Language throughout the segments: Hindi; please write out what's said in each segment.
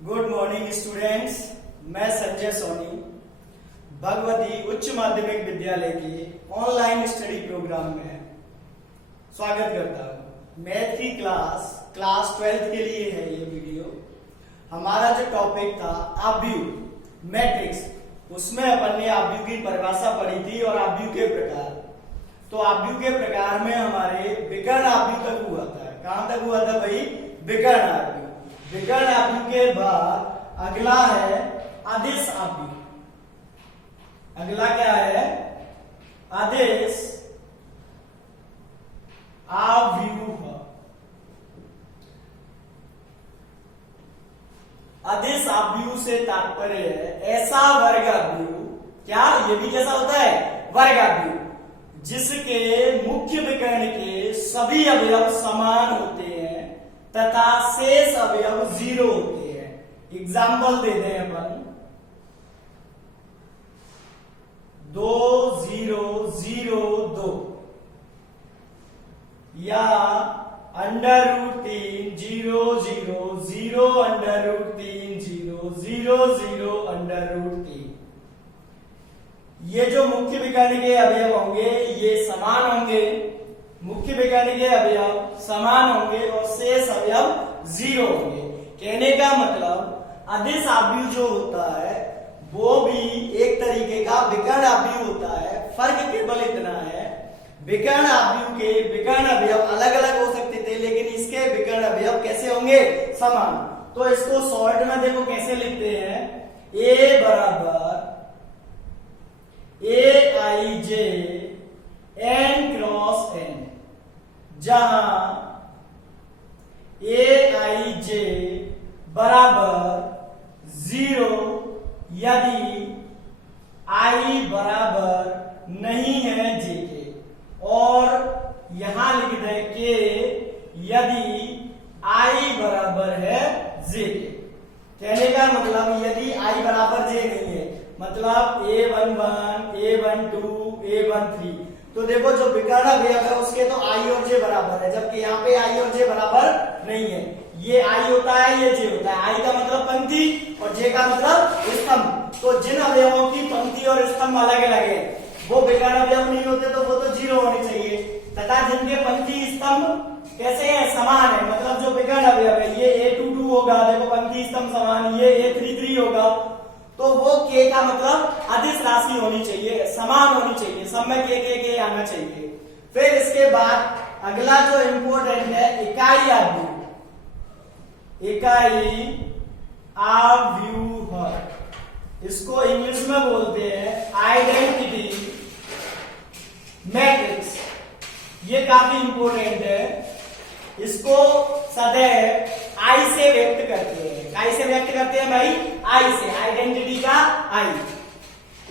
Good morning students. मैं संजय सोनी भगवती उच्च माध्यमिक विद्यालय के ऑनलाइन स्टडी प्रोग्राम में स्वागत करता हूँ। मैथ की क्लास 12th के लिए है ये वीडियो। हमारा जो टॉपिक था आव्यूह मैट्रिक्स, उसमें अपन ने आव्यूह की परिभाषा पढ़ी थी और आव्यूह के प्रकार। तो आव्यूह के प्रकार में हमारे विकर्ण आव्यूह तक हुआ था। कहां तक हुआ था भाई? विकर्ण आव्यूह। विकर्ण आव्यूह के बाद अगला है अदिश आव्यूह। अगला क्या है? अदिश आव्यूह। अदिश आव्यूह से तात्पर्य है ऐसा वर्ग आव्यूह, क्या ये भी कैसा होता है? वर्ग आव्यूह, जिसके मुख्य विकर्ण के सभी अवयव समान होते हैं तथा शेष अवयव 0 होते हैं। एग्जाम्पल दे दें अपन 2 0 0 2 या √3 0 0 0 √3 0 0 0 √3। ये जो मुख्य विकर्ण के अवयव होंगे ये समान होंगे, मुख्य विकर्ण के अवयव समान होंगे और शेष अवयव 0 होंगे। कहने का मतलब अदिश आव्यूह जो होता है वो भी एक तरीके का विकर्ण आव्यूह होता है। फर्क केवल इतना है, विकर्ण आव्यूह के विकर्ण अवयव अलग अलग हो सकते थे, लेकिन इसके विकर्ण अवयव कैसे होंगे? समान। तो इसको शॉर्ट में देखो कैसे लिखते हैं, A बराबर AIJ n क्रॉस n, जहां AIJ बराबर 0 यदि I बराबर नहीं है J के, और यहां लिख दें के यदि I बराबर है J के। कहने का मतलब यदि I बराबर J नहीं है, मतलब A11 A12 A13, तो देखो जो विकर्ण अवयव है उसके तो I और J बराबर है, जबकि यहाँ पे I और J बराबर नहीं है। ये I होता है, ये J होता है। I का मतलब पंक्ति और J का मतलब स्तंभ। तो जिन अवयवों की पंक्ति और स्तंभ अलग अलग है वो विकर्ण अवयव नहीं होते, तो वो तो 0 होने चाहिए। तथा जिनके पंक्ति स्तंभ कैसे है? समान है, मतलब जो विकर्ण अवयव है ये A22 होगा, देखो पंक्ति स्तंभ समान, ये A33 होगा, तो वो के का मतलब अदिश राशि होनी चाहिए, समान होनी चाहिए, सब में के आना चाहिए। फिर इसके बाद अगला जो इंपॉर्टेंट है इकाई आव्यूह। इकाई आव्यूह, इसको इंग्लिश में बोलते हैं आइडेंटिटी मैट्रिक्स। ये काफी इंपॉर्टेंट है, इसको सदैव I से व्यक्त करते हैं। I से व्यक्त करते हैं भाई, I से, आइडेंटिटी का I।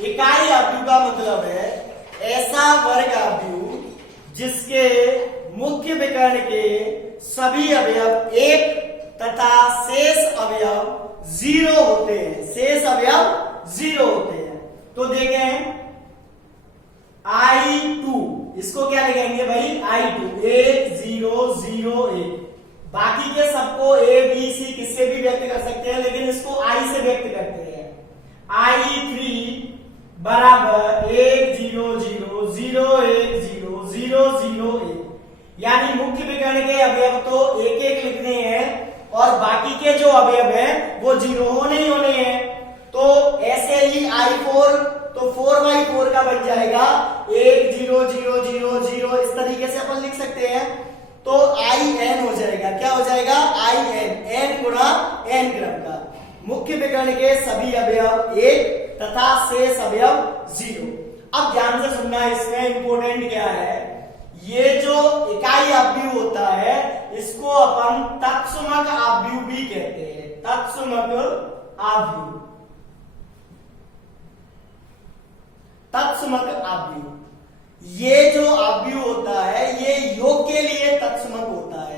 इकाई आव्यूह का मतलब है ऐसा वर्ग आव्यूह जिसके मुख्य विकर्ण के सभी अवयव 1 तथा शेष अवयव 0 होते हैं। शेष अवयव 0 होते हैं। तो देखें I2, इसको क्या लिखेंगे भाई? I2 A001। बाकी के सबको A B C किससे भी व्यक्त कर सकते हैं, लेकिन इसको I से व्यक्त करते हैं। I3 बराबर 1 0 0 0 1 0 0 0 1, यानी मुख्य विकर्ण के अवयव तो एक एक लिखने हैं और बाकी के जो अवयव हैं वो 0 होने ही होने हैं। तो ऐसे ही I4 तो 4/4 का बन जाएगा 1 0 0 0 0, इस तरीके से अपन लिख सकते हैं। तो IN हो जाएगा, क्या हो जाएगा? IN, n गुणा n क्रम का। मुख्य विकर्ण के सभी अवयव 1 तथा शेष अवयव 0। अब ध्यान से सुनना, इसमें इंपॉर्टेंट क्या है, ये जो इकाई आव्यूह होता है इसको अपन तत्समक आव्यूह भी कहते हैं। तत्समक आव्यूह, तत्समक आव्यूह। ये जो आव्यूह होता है ये योग के लिए तत्समक होता है,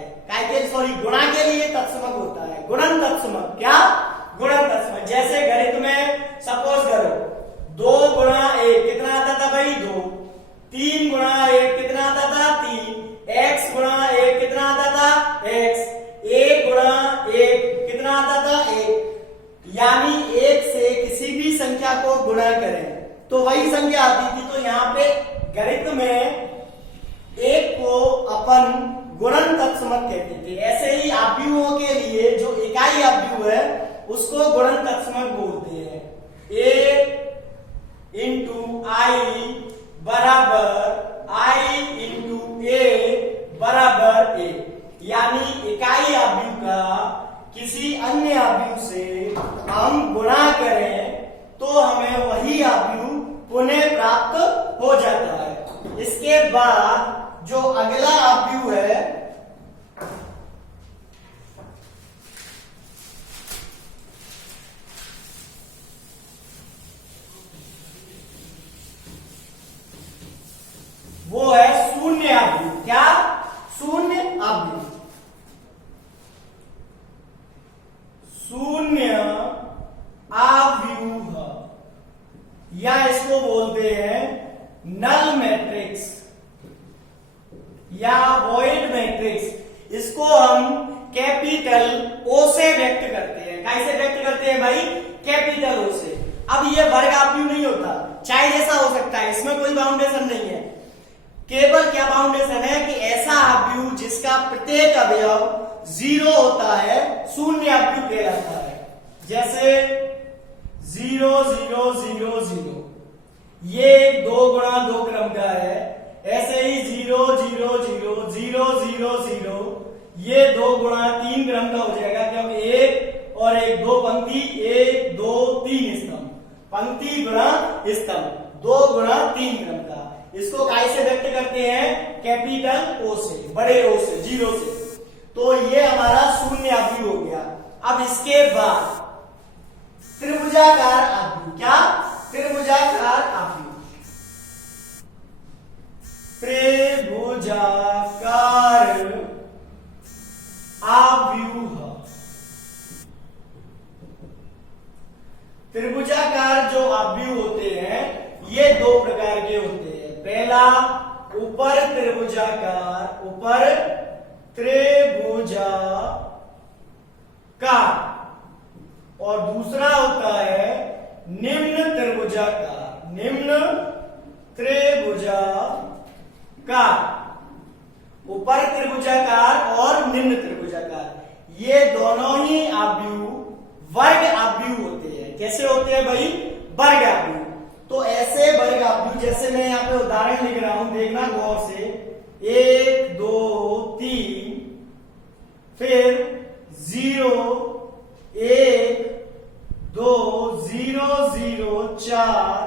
गुणा के लिए तत्समक होता है। गुणन तत्समक, क्या? गुणन तत्समक। जैसे गणित में सपोज करो 2 गुणा 1 कितना आता था भाई? 2। 3 गुणा 1 कितना आता था? 3। x गुणा 1 कितना आता था? x। 1 गुणा 1 कितना आता था? 1। यानी एक से किसी भी संख्या को गुणा करें तो वही संख्या आती थी। तो यहाँ पे गणित में एक को अपन गुणन तत्समक कहते थे। ऐसे ही आव्यूहों के लिए जो इकाई आव्यूह है उसको गुणन तत्समक बोलते हैं। a इंटू आई बराबर आई इंटू ए बराबर ए, यानी इकाई आव्यूह का किसी अन्य आव्यूह से हम गुणा करें तो हमें वही आव्यूह पुनः प्राप्त हो जाता है। इसके बाद जो अगला आव्यूह है वो है शून्य आव्यूह। क्या? शून्य आव्यूह। शून्य आव्यूह या इसको बोलते हैं नल मैट्रिक्स या वॉइड मैट्रिक्स। इसको हम कैपिटल ओ से व्यक्त करते हैं। कैसे व्यक्त करते हैं भाई? कैपिटल ओ से। अब ये वर्ग आव्यूह नहीं होता, चाहे जैसा हो सकता है, इसमें कोई बाउंडेशन नहीं है। केवल क्या बाउंडेशन है कि ऐसा आव्यूह जिसका प्रत्येक अवयव 0 होता है शून्य आव्यूह कहलाता है। जैसे 0 0 0 0 ये 2 गुणा 2 क्रम का है। ऐसे ही 0 0 0 0 0 0 ये 2 गुणा 3 क्रम का हो जाएगा, क्योंकि 1 और 1 2 पंक्ति 1 2 3 स्तंभ, पंक्ति गुणा स्तंभ 2 गुणा 3 क्रम का। इसको काय से व्यक्त करते हैं? कैपिटल ओ से, बड़े ओ से, 0 से। तो ये हमारा शून्य आव्यूह हो गया। अब इसके बाद त्रिभुजाकार आव्यूह। क्या? त्रिभुजाकार आव्यूह। त्रिभुजाकार आव्यूह। त्रिभुजाकार जो आव्यूह होते हैं ये 2 प्रकार के होते हैं। पहला ऊपर त्रिभुजाकार, ऊपर त्रिभुजाकार, और दूसरा होता है निम्न त्रिभुजाकार, निम्न त्रिभुजाकार। ऊपर त्रिभुजाकार और निम्न त्रिभुजाकार ये दोनों ही आव्यूह वर्ग आव्यूह होते हैं। कैसे होते हैं भाई? वर्ग आव्यूह। तो ऐसे वर्ग आव्यूह, जैसे मैं यहाँ पे उदाहरण लिख रहा हूं, देखना गौर से। 1 2 3 फिर 0 1 2 0 0 4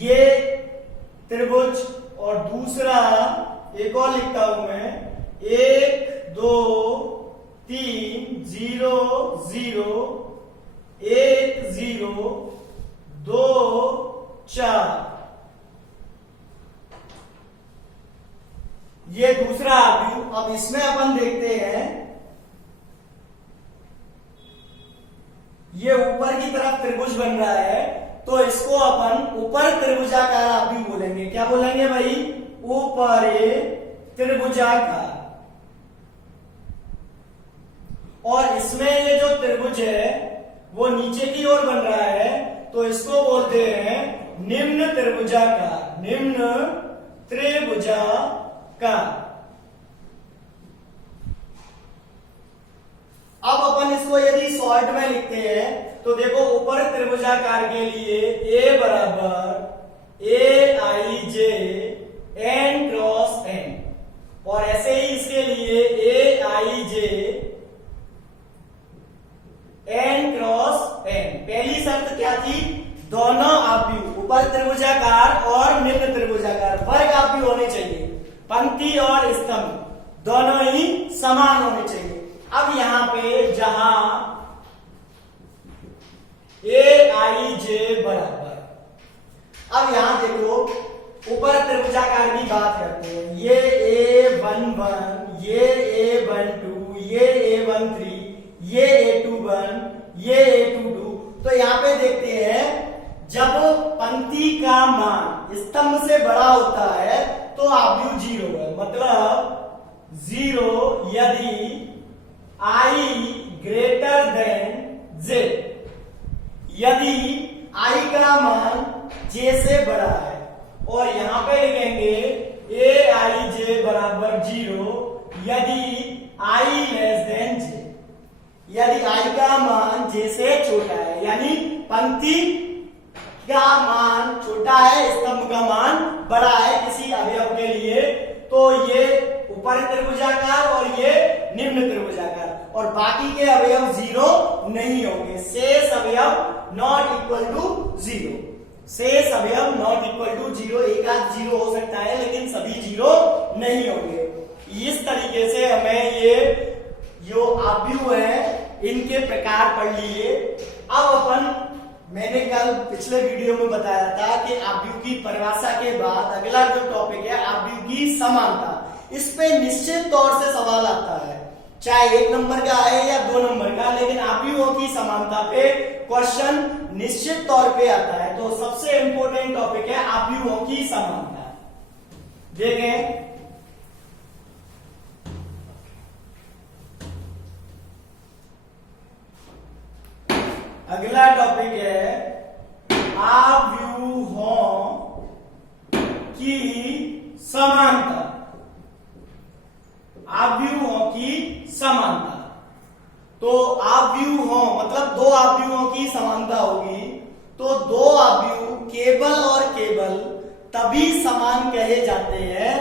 ये त्रिभुज, और दूसरा एक और लिखता हूं मैं 1 2 3 0 0 1 0 2 4 ये दूसरा आव्यूह। अब इसमें अपन देखते हैं ये ऊपर की तरफ त्रिभुज बन रहा है, तो इसको अपन ऊपर त्रिभुजाकार आव्यूह बोलेंगे। क्या बोलेंगे भाई? ऊपर त्रिभुजाकार। और इसमें ये जो त्रिभुज है वो नीचे की ओर बन रहा है, तो इसको बोलते हैं निम्न त्रिभुजाकार, निम्न त्रिभुजाकार। अब अपन इसको यदि शॉर्ट में लिखते हैं तो देखो, ऊपर त्रिभुजाकार के लिए A बराबर AIJ n क्रॉस n, और ऐसे ही इसके लिए AIJ n क्रॉस n। पहली शर्त क्या थी? दोनों आव्यूह ऊपर त्रिभुजाकार और निम्न त्रिभुजाकार वर्ग आव्यूह होने चाहिए, पंक्ति और स्तंभ दोनों ही समान होने चाहिए। अब यहां पे जहां AIJ बराबर, अब यहां देखो ऊपर त्रिभुजाकार की बात करते हैं। ये A11, ये A12, ये A13, ये A21, ये A22। तो यहां पे देखते हैं जब पंक्ति का मान स्तंभ से बड़ा होता है तो आव्यूह 0 है। मतलब 0 यदि I ग्रेटर देन J, यदि आई का मान जे से बड़ा है, और यहां पे लिखेंगे ए आई जे बराबर 0 यदि आई लेस देन जे। यदि आई का मान जे से छोटा है, यानी पंक्ति का मान छोटा है, स्तंभ का मान बड़ा है किसी अवयव के लिए, तो ये ऊपर त्रिभुजाकार और ये निम्न त्रिभुजाकार, और बाकी के अवयव 0 नहीं होंगे। शेष अवयव नॉट इक्वल टू 0। शेष अवयव नॉट इक्वल टू 0, एक आध 0 हो सकता है लेकिन सभी 0 नहीं होंगे। इस तरीके से हमें ये जो आव्यूह है इनके प्रकार पढ़ लिए। अब अपन, मैंने कल पिछले वीडियो में बताया था कि आव्यूह की परिभाषा के बाद अगला जो टॉपिक है आव्यूह की समानता। इस पे निश्चित तौर से सवाल आता है, चाहे 1 नंबर का आए या 2 नंबर का, लेकिन आव्यूहों की समानता पे क्वेश्चन निश्चित तौर पे आता है। तो सबसे इंपॉर्टेंट टॉपिक है आव्यूहों की समानता। देखें, अगला टॉपिक है आव्यूहों की समानता। आव्यूहों की समानता, तो आव्यूहों मतलब दो आव्यूहों की समानता होगी, तो दो आव्यूह केवल और केवल तभी समान कहे जाते हैं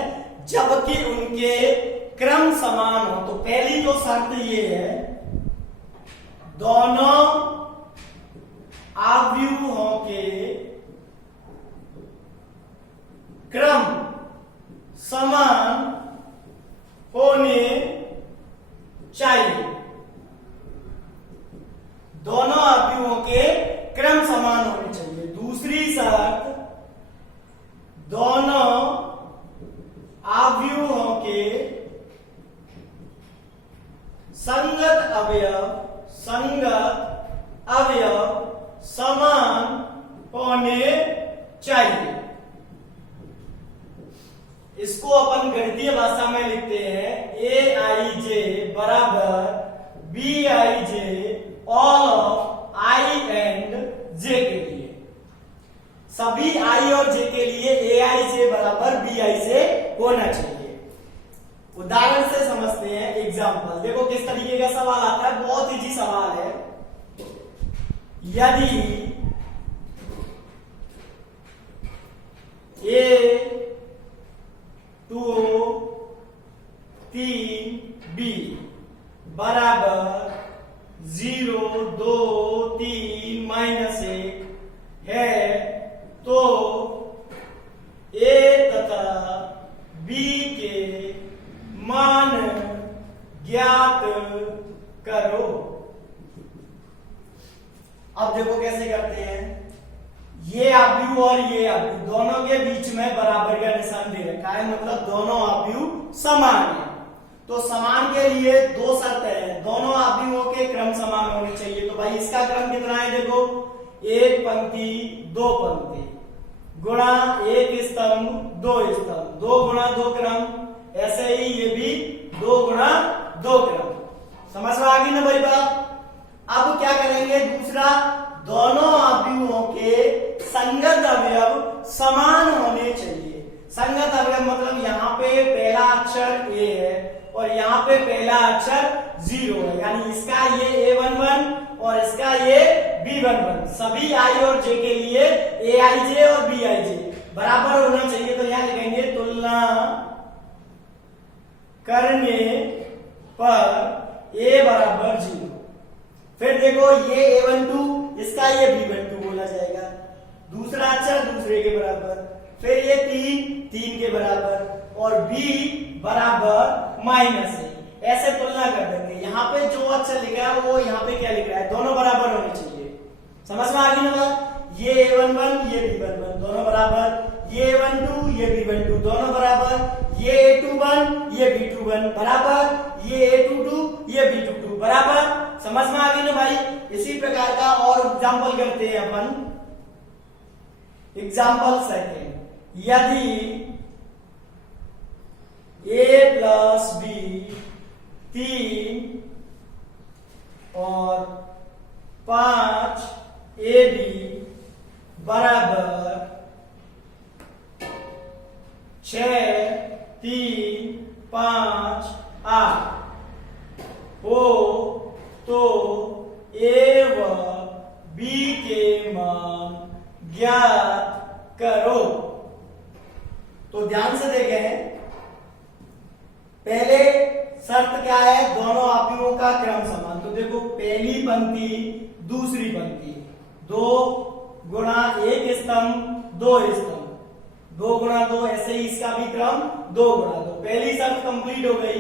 जबकि उनके क्रम समान हो। तो पहली तो शर्त ये है, दोनों आव्यूहों के क्रम समान होने चाहिए। दोनों आव्यूहों के क्रम समान होने चाहिए। दूसरी शर्त, दोनों आव्यूहों के संगत अवयव समान होने चाहिए। इसको अपन गणितीय भाषा में लिखते हैं ए आई जे बराबर B I J all of I and J के लिए। सभी आई और जे के लिए ए आई जे बराबर बी आई से होना चाहिए। उदाहरण से समझते हैं, एग्जाम्पल देखो किस तरीके का सवाल आता है, बहुत इजी सवाल है। यदि ए 2 3 बी बराबर 0 2 3 -1 है, तो ए तथा बी के मान ज्ञात करो। अब देखो कैसे करते हैं, ये आव्यूह और ये आव्यूह दोनों के बीच में बराबर का निशान दे रखा है, मतलब दोनों आव्यूह समान है। तो समान के लिए दो शर्त है, दोनों आव्यूहों के क्रम समान होने चाहिए। तो भाई इसका क्रम कितना है, देखो 1 पंक्ति 2 पंक्ति गुणा 1 स्तंभ 2 स्तंभ, 2 गुणा 2 क्रम, ऐसे ही ये भी 2 गुणा 2 क्रम। समझ में आ गई ना भाई बात। अब क्या करेंगे, दूसरा, दोनों आव्यूहों के संगत अवयव समान होने चाहिए। संगत अवयव मतलब यहाँ पे पहला अक्षर ए है और यहाँ पे पहला अक्षर 0 है, यानी इसका ये A11 और इसका ये B11, सभी आई और जे के लिए ए आई जे और बी आई जे बराबर होना चाहिए। तो यहाँ लिखेंगे तुलना करने पर ए बराबर 0। फिर देखो ये A12, इसका ये B12 बोला जाएगा, दूसरा अक्षर दूसरे के बराबर, फिर ये 3 के बराबर और B बराबर -1, ऐसे तुलना कर देंगे। यहाँ पे जो अक्षर लिखा है वो यहाँ पे क्या लिख रहा है, दोनों बराबर होने चाहिए। समझ में आ गई ना बात। ये A11 ये B11 दोनों बराबर, ये A12 ये B12 दोनों बराबर, ये A21 ये B21 बराबर, ये A22 ये B22 बराबर। समझ में आ गई ना भाई। इसी प्रकार का और एग्जाम्पल करते हैं अपन। एग्जाम्पल सेकेंड, यदि A प्लस B 3 और 5 ए बी बराबर 6, 3, 5, 8 हो तो ए व बी के मान ज्ञात करो। तो ध्यान से देखें, पहले शर्त क्या है, दोनों आव्यूहों का क्रम समान। तो देखो पहली पंक्ति दूसरी पंक्ति, 2 गुणा 1 स्तंभ 2 स्तंभ, 2 गुणा 2, ऐसे ही इसका भी क्रम 2 गुणा 2। पहली शर्त कंप्लीट हो गई।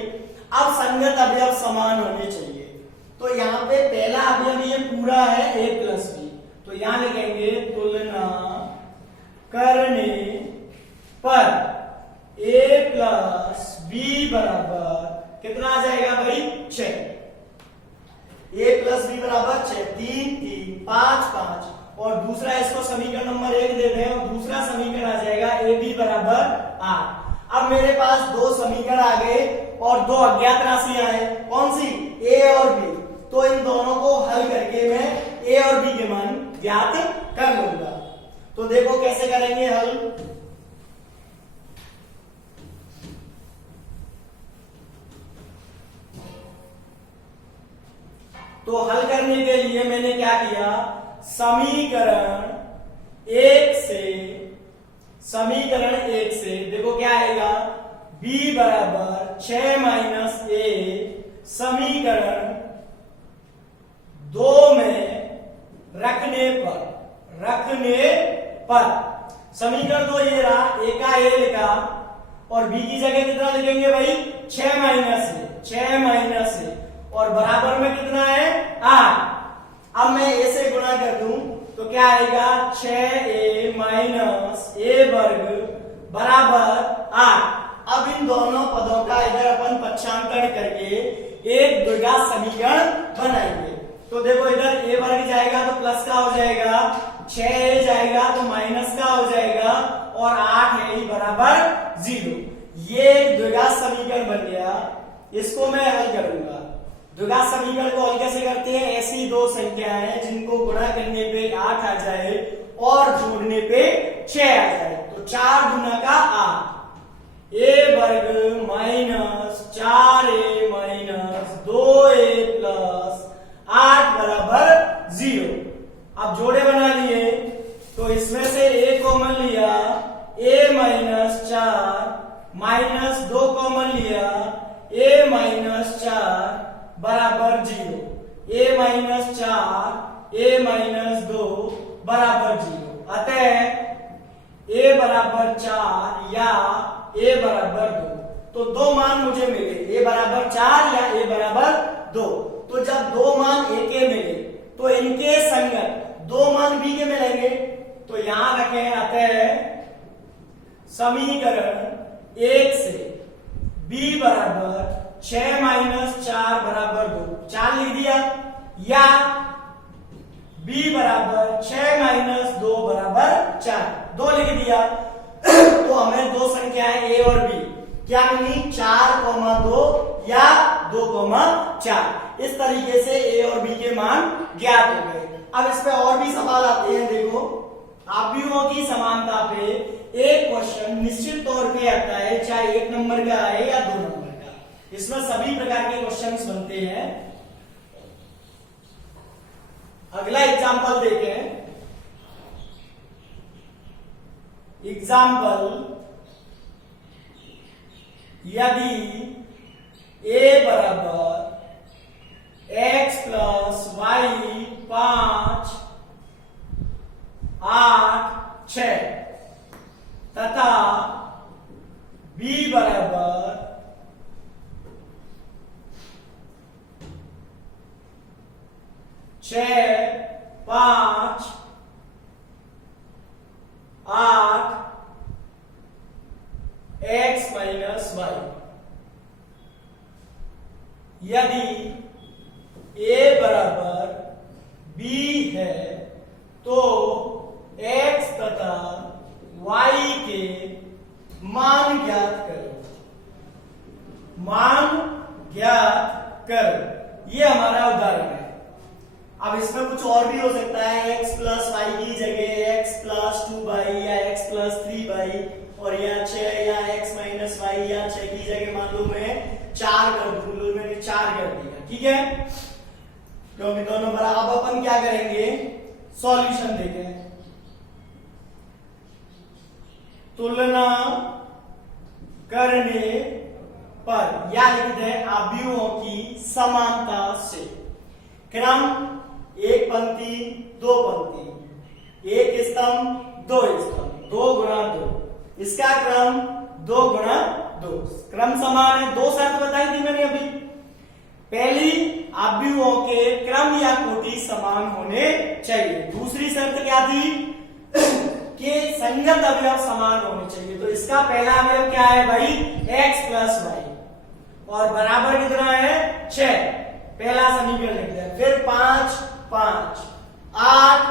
अब संगत अवयव समान होने चाहिए। तो यहाँ पे पहला अवयव ये पूरा है a प्लस बी, तो यहां लिखेंगे तुलना करने पर a प्लस बी बराबर कितना आ जाएगा भाई, 6। a प्लस बी बराबर 6, 3, 3, 5, 5 और दूसरा इसको समीकरण नंबर 1 दे दें और दूसरा समीकरण आ जाएगा ए बी बराबर 8। अब मेरे पास 2 समीकरण आ गए और 2 अज्ञात राशियां हैं, कौन सी, a और b। तो इन दोनों को हल करके मैं a और b के मान ज्ञात कर लूंगा। तो देखो कैसे करेंगे हल। तो हल करने के लिए मैंने क्या किया, समीकरण 1 से देखो क्या आएगा, b बराबर 6 माइनस a समीकरण 2 में रखने पर समीकरण 2 ये रहा, a का a लिखा और b की जगह कितना लिखेंगे भाई, 6 माइनस a और बराबर में कितना है 8। अब मैं a से गुणा कर दूं तो क्या आएगा, 6a माइनस a वर्ग बराबर 8। अब इन दोनों पदों का इधर अपन पक्षांतरण करके एक द्विघात समीकरण बनाएंगे। तो देखो इधर a वर्ग जाएगा तो प्लस का हो जाएगा, 6a जाएगा तो माइनस का हो जाएगा और 8a बराबर 0। ये एक द्विघात समीकरण बन गया। इसको मैं हल करूंगा। द्विघात समीकरण को हल कैसे करते हैं, ऐसी 2 संख्याएं हैं जिनको गुणा करने पे 8 आ जाए और जोड़ने पे 6 आ जाए। तो 4 गुना का 8, a वर्ग minus 4a minus 2a plus 8 बराबर 0। अब जोड़े बना लिए तो इसमें से a कॉमन लिया, a माइनस 4 माइनस 2 कॉमन लिया, a माइनस 4 बराबर 0, a माइनस 4 a माइनस 2 बराबर 0। अतः a बराबर 4 या a बराबर 2। तो 2 मान मुझे मिले, a बराबर 4 या a बराबर 2। तो जब 2 मान a के मिले तो इनके संगत 2 मान b के मिलेंगे। तो यहां रखें, अतः समीकरण 1 से b बराबर 6 माइनस 4 बराबर 2, 4 लिख दिया, या b बराबर 6 माइनस 2 बराबर 4, 2 लिख दिया। तो हमें 2 संख्याएं a और b क्या मिली, 4,2 या 2,4। इस तरीके से a और b के मान ज्ञात हो गए। अब इस पे और भी सवाल आते हैं। देखो आव्यूहों की समानता पे एक क्वेश्चन निश्चित तौर पे आता है, चाहे 1 नंबर का आए या 2 नंबर का। इसमें सभी प्रकार के क्वेश्चंस बनते हैं। अगला एग्जांपल देखें। एग्जांपल, यदि a बराबर x प्लस वाई 5, 8, 6 तथा b बराबर 6, 5, 8 x माइनस वाई। यदि a बराबर b है तो x तथा y के मान ज्ञात करो। मान ज्ञात करो, ये हमारा उदाहरण है। अब इसमें कुछ और भी हो सकता है, x प्लस वाई की जगह x प्लस 2y या x प्लस 3y, और यहाँ 6 या x माइनस वाई या 6 की जगह मान लो मैं 4 कर दूं, मैंने 4 कर दिया, ठीक है, क्योंकि दोनों बराबर। अब अपन क्या करेंगे, सॉल्यूशन देखें। तुलना करने पर या लिख दें अवयवों की समानता से। क्रम एक पंक्ति दो पंक्ति, एक स्तंभ दो स्तंभ, 2 गुणा 2, इसका क्रम 2 गुणा 2, क्रम समान है। 2 शर्त बताई थी मैंने अभी। पहली, अवयवों के क्रम या कोटि समान होने चाहिए। दूसरी शर्त क्या थी कि संगत अवयव समान होने चाहिए। तो इसका पहला अवयव क्या है भाई, x प्लस वाई, और बराबर कितना है 6, पहला समीकरण लिख दिया। फिर 5 5 8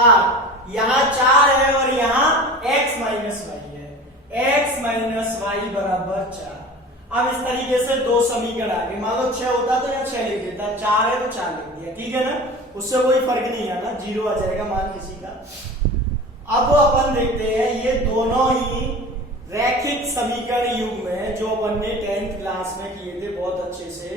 8, यहाँ 4 है और यहाँ x माइनस वाई है, x माइनस वाई बराबर 4। अब इस तरीके से 2 समीकरण आ गए। मान लो 6 होता तो यहाँ 6 लिख देता, 4 है तो 4 लिख दिया, ठीक है ना, उससे कोई फर्क नहीं है ना, 0 आ जाएगा मान किसी का। अब अपन देखते हैं ये दोनों ही रैखिक समीकरण युग्म है जो अपन ने 10th क्लास में किए थे बहुत अच्छे से,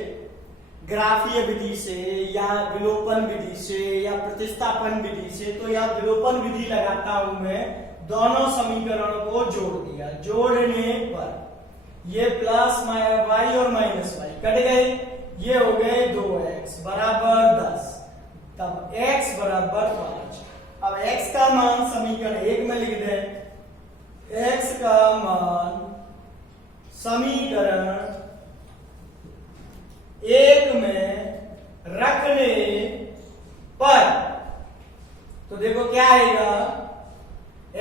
ग्राफीय विधि से या विलोपन विधि से या प्रतिस्थापन विधि से। तो यह विलोपन विधि लगाता हूं मैं, दोनों समीकरणों को जोड़ दिया। जोड़ने पर ये प्लस वाई और माइनस वाई कट गए, ये हो गए 2x बराबर 10, तब x बराबर 5। अब x का मान समीकरण 1 में लिख दें, x का मान समीकरण 1 में रखने पर, तो देखो क्या आएगा,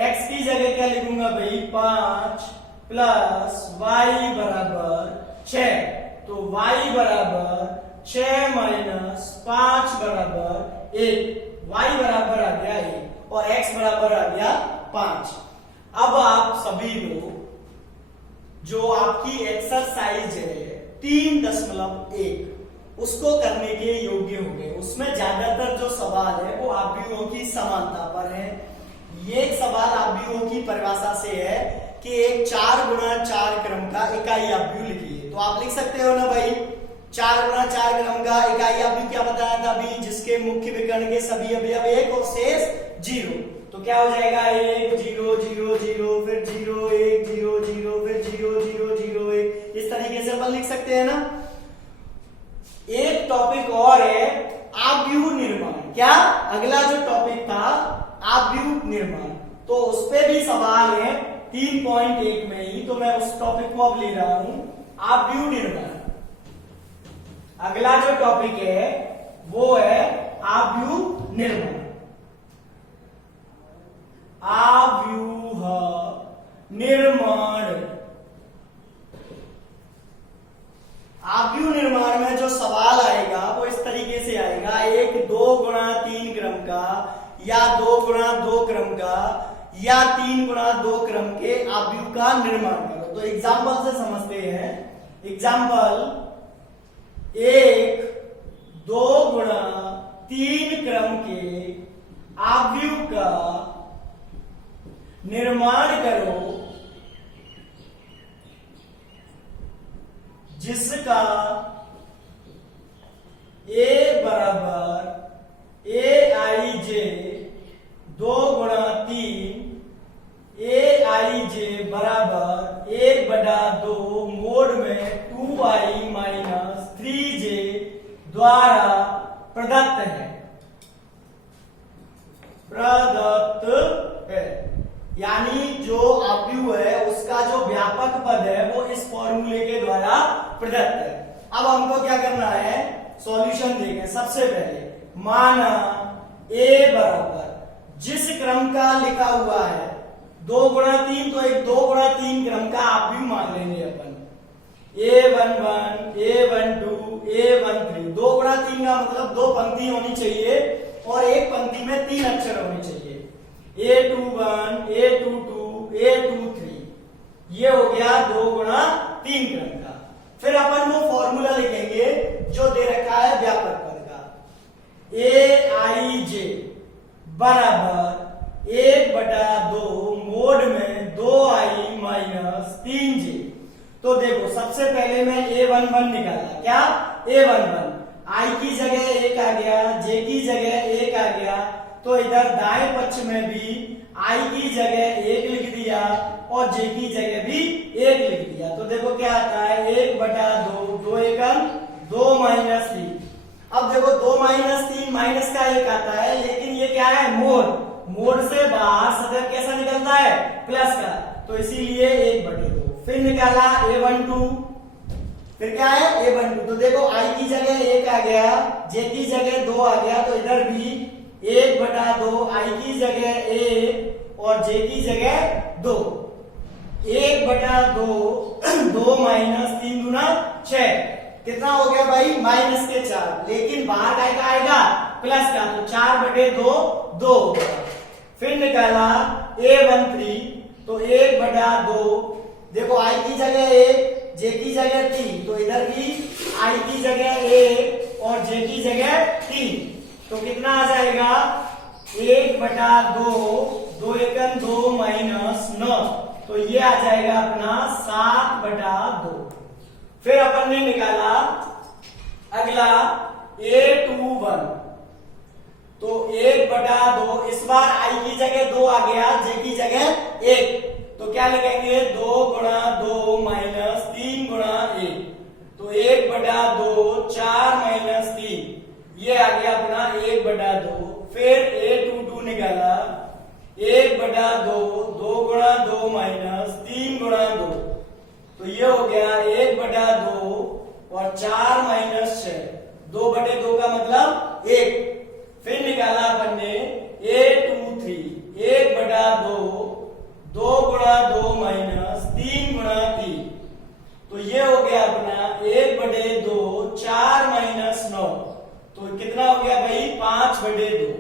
x की जगह क्या लिखूंगा भाई, 5 प्लस y बराबर 6, तो y बराबर 6 माइनस 5 बराबर 1, y बराबर आ गया 1 और x बराबर आ गया 5। अब आप सभी लोग जो आपकी एक्सरसाइज है 3.1 उसको करने के योग्य होंगे। उसमें ज्यादातर जो सवाल है वो अवयवों की समानता पर है। ये सवाल अवयवों की परिभाषा से है कि एक 4 गुणा 4 क्रम का इकाई अवयव लिखिए। तो आप लिख सकते हो ना भाई, 4 गुणा 4 क्रम का इकाई अवयव क्या बताया था अभी, जिसके मुख्य विकर्ण के सभी अवयव 1 और शेष 0। तो क्या हो जाएगा, 1 0 0 0, फिर 0 1 0 0, फिर 0 0 0 1, इस तरीके से अपन लिख सकते हैं ना। एक टॉपिक और है अवयव निर्माण। क्या अगला जो टॉपिक था अवयव निर्माण, तो उस पे भी सवाल है 3.1 में ही, तो मैं उस टॉपिक को अब ले रहा हूं, अवयव निर्माण। अगला जो टॉपिक है वो है अवयव निर्माण। अवयव निर्माण, अवयव निर्माण में जो सवाल आएगा वो इस तरीके से आएगा, एक 2 गुणा 3 क्रम का या 2 गुणा 2 क्रम का या 3 गुणा 2 क्रम के अवयव का निर्माण करो। तो एग्जाम्पल से समझते हैं। एग्जाम्पल, एक 2 गुणा 3 क्रम के अवयव का निर्माण करो जिसका a बराबर aij 2 गुणा 3 aij बराबर 1/2 मोड में 2i माइनस 3j द्वारा प्रदत्त है, यानी जो अवयव है उसका जो व्यापक पद है वो इस फॉर्मूले के द्वारा प्रदत्त है। अब हमको क्या करना है, सॉल्यूशन देखें। सबसे पहले माना a बराबर जिस क्रम का लिखा हुआ है 2 गुणा 3, तो एक 2 गुणा 3 क्रम का अवयव मान लेंगे अपन, a11 a12 a13। 2 गुणा 3 का मतलब 2 पंक्ति होनी चाहिए और एक पंक्ति में 3 अक्षर होने चाहिए, a21 a22 a23। ये हो गया 2 गुणा 3 क्रम का। फिर अपन वो फॉर्मूला लिखेंगे जो दे रखा है व्यापक पद का, ai जे बराबर 1/2 मोड में 2i माइनस 3j। तो देखो सबसे पहले मैं a11 निकाला, क्या a11, i की जगह 1 आ गया, j की जगह 1 आ गया, तो इधर दाएं पक्ष में भी i की जगह 1 लिख दिया और j की जगह भी 1 लिख दिया। तो देखो क्या आता है 1/2, 2 एकम 2 माइनस 3। अब देखो 2 माइनस 3 माइनस का 1 आता है, लेकिन ये क्या है मोड, मोड से बाहर सदैव कैसा निकलता है प्लस का, तो इसीलिए 1/2। फिर निकाला a12, फिर क्या है a12, तो देखो i की जगह 1 आ गया, j की जगह 2 आ गया, तो इधर भी 1/2, i की जगह 1 और j की जगह 2, 1/2, 2 माइनस 3 गुना 6, कितना हो गया भाई माइनस के 4, लेकिन बाहर काय का आएगा प्लस का, तो 4/2 2 होगा। फिर निकाला a13, तो 1/2, देखो i की जगह 1, j की जगह 3, तो इधर भी i की जगह 1 और j की जगह 3, तो कितना आ जाएगा 1/2, 2 एकम 2 माइनस 9, तो ये आ जाएगा अपना 7/2। फिर अपन ने निकाला अगला a21, तो 1/2, इस बार i की जगह 2 आ गया, j की जगह 1, तो क्या लिखेंगे 2 गुणा 2 माइनस 3 गुणा 1, तो 1/2, 4 माइनस 3, ये आ गया अपना 1/2। फिर a22 निकाला 1/2, 2 गुणा 2 माइनस 3 गुणा 2, तो ये हो गया 1/2 और 4 माइनस 6, 2/2 का मतलब 1। फिर निकाला अपन ने a23, 1/2, 2 गुणा 2 माइनस 3 गुणा 3, तो ये हो गया अपना 1/2, 4 माइनस 9, तो कितना हो गया भाई 5/2।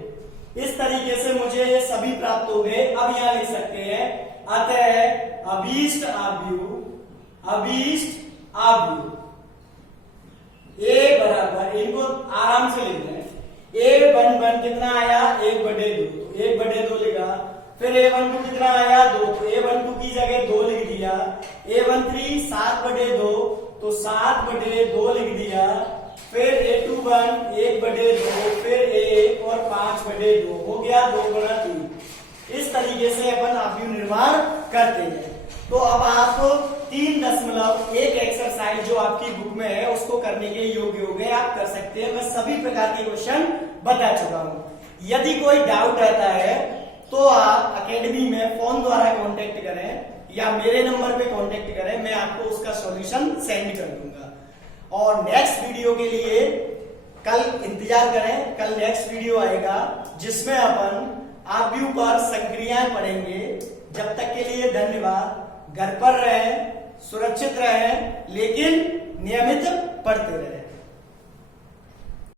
इस तरीके से मुझे ये सभी प्राप्त हो गए। अब यहां लिख सकते हैं अतः अभीष्ट आव्यूह a बराबर, इनको आराम से लिख लें, a11 कितना आया 1/2, तो 1/2 लिखा। फिर a12 कितना आया 2, तो a12 की जगह 2 लिख दिया। a13 7/2, तो 7/2 लिख दिया। फिर a21 1/2, फिर 1 और 5/2, हो गया 2 गुणा 3। इस तरीके से अपन आव्यूह निर्माण करते हैं। तो अब आप 3.1 एक्सरसाइज जो आपकी बुक में है उसको करने के योग्य हो गए, आप कर सकते हैं। मैं सभी प्रकार के क्वेश्चन बता चुका हूं। यदि कोई डाउट रहता है तो आप एकेडमी में फोन द्वारा कांटेक्ट करें या मेरे नंबर पे कांटेक्ट करें, मैं आपको उसका सॉल्यूशन सेंड कर दूंगा। और नेक्स्ट वीडियो के लिए कल इंतजार करें, कल नेक्स्ट वीडियो आएगा जिसमें अपन आव्यूह पर संक्रियाएं पढ़ेंगे। जब तक के लिए धन्यवाद। घर पर रहें, सुरक्षित रहें, लेकिन नियमित पढ़ते रहें।